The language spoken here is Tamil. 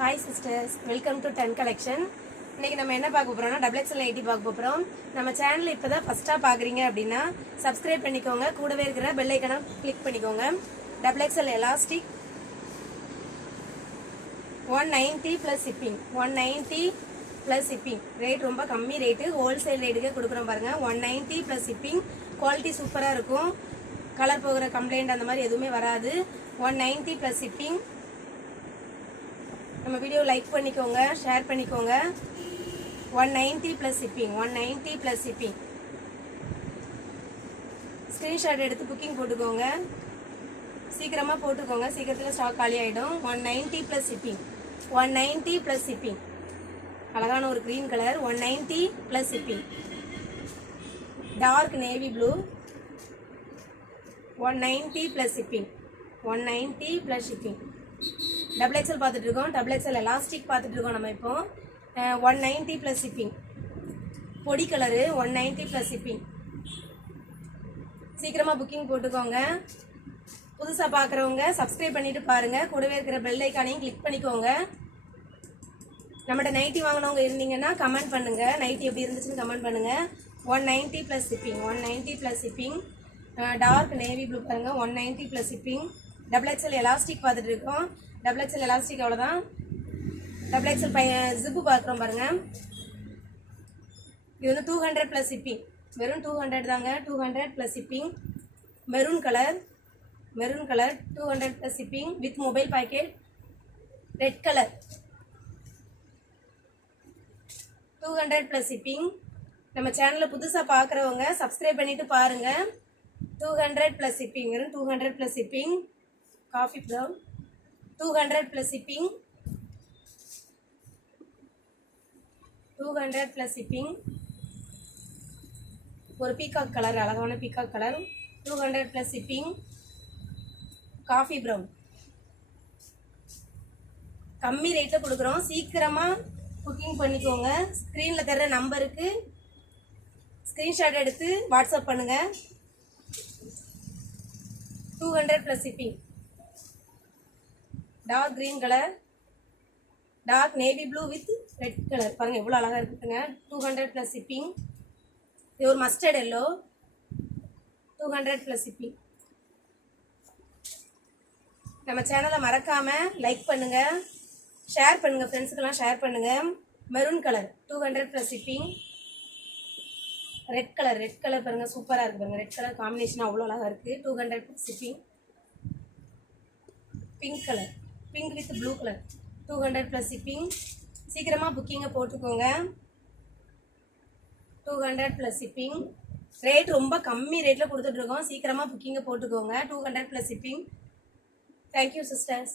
Hi sisters, welcome to 10 collection. இன்னைக்கு நம்ம என்ன பார்க்க போறோம்னா XXL நைட்டி பார்க்க போறோம். நம்ம சேனலை இப்பதான் ஃபர்ஸ்டா பாக்குறீங்க அப்படினா Subscribe பண்ணிக்கோங்க. கூடவே இருக்கிற பெல் ஐகானை கிளிக் பண்ணிக்கோங்க. XXL elastic 190 plus shipping. 190 plus shipping. Rate ரொம்ப கம்மி ரேட், ஹோல்சேல் ரேட்டுக்கே கொடுக்குறோம் பாருங்க. 190 plus shipping. குவாலிட்டி சூப்பரா இருக்கும். கலர் போகிற கம்ப்ளைண்ட் அந்த மாதிரி எதுவுமே வராது. 190 plus shipping. நம்ம வீடியோ லைக் பண்ணிக்கோங்க, ஷேர் பண்ணிக்கோங்க. 190 plus shipping. 190 plus shipping. Screenshot எடுத்து புக்கிங் போட்டுக்கோங்க. சீக்கிரமா போட்டுக்கோங்க, சீக்கிரத்துல ஸ்டாக் காலி ஆயிடும். 190 plus shipping. 190 plus shipping. அழகான ஒரு green colour. 190 plus shipping. Dark navy blue. 190 plus shipping. 190 plus shipping. XXL பார்த்துட்டு இருக்கோம். XXL எலாஸ்டிக் பார்த்துட்டு இருக்கோம் நம்ம இப்போ. 190 plus shipping. பொடி கலரு. 190 plus shipping. சீக்கிரமா புக்கிங் போட்டுக்கோங்க. புதுசா பார்க்குறவங்க சப்ஸ்கிரைப் பண்ணிட்டு பாருங்க. கூடவே இருக்கிற பெல் ஐகானையும் கிளிக் பண்ணிக்கோங்க. நம்மகிட்ட நைட்டி வாங்கினவங்க இருந்தீங்கன்னா கமெண்ட் பண்ணுங்க. நைட்டி எப்படி இருந்துச்சுன்னு கமெண்ட் பண்ணுங்க. 190 plus shipping. 190 plus shipping. Dark navy blue பாருங்க. 190 plus shipping. XXL எலாஸ்டிக் பார்த்துட்டு இருக்கோம். XXL எலாஸ்டிக் அவ்வளோதான். XXL ஜிப்பு பார்க்குறோம் பாருங்க. இது வந்து 200 plus shipping. வெறும் 200 தாங்க. 200 plus shipping. Maroon colour. 200 plus shipping with mobile pocket. Red colour. 200 plus shipping. நம்ம சேனலை புதுசாக பார்க்குறவங்க சப்ஸ்கிரைப் பண்ணிட்டு பாருங்க. 200 plus shipping. வெறும் 200 plus shipping. Coffee brown. 200 plus shipping. 200 plus shipping. ஒரு பீகாக் கலர், அழகான peacock colour. 200 plus shipping. Coffee brown. கம்மி ரேட்டில் கொடுக்குறோம். சீக்கிரமாக புக்கிங் பண்ணிக்கோங்க. ஸ்க்ரீனில் தர்ற நம்பருக்கு ஸ்க்ரீன்ஷாட் எடுத்து வாட்ஸ்அப் பண்ணுங்கள். 200 plus shipping. Dark green colour. Dark navy blue with red colour பாருங்க எவ்வளோ அழகாக இருக்குதுங்க. 200 plus shipping. இது ஒரு மஸ்டர்ட் எல்லோ. 200 plus shipping. நம்ம சேனலை மறக்காம லைக் பண்ணுங்க, ஷேர் பண்ணுங்க, ஃப்ரெண்ட்ஸுக்கெல்லாம் ஷேர் பண்ணுங்க. Maroon colour. 200 plus shipping. Red colour பாருங்க சூப்பராக இருக்கு பாருங்க. ரெட் கலர் காம்பினேஷன் அவ்வளோ அழகாக இருக்கு. 200 plus shipping. Pink colour. Pink with blue colour. 200 plus shipping. சீக்கிரமாக புக்கிங்கை போட்டுக்கோங்க. 200 plus shipping. ரேட் ரொம்ப கம்மி ரேட்டில் கொடுத்துட்ருக்கோம். சீக்கிரமாக புக்கிங்கை போட்டுக்கோங்க. 200 plus shipping. Thank you sisters.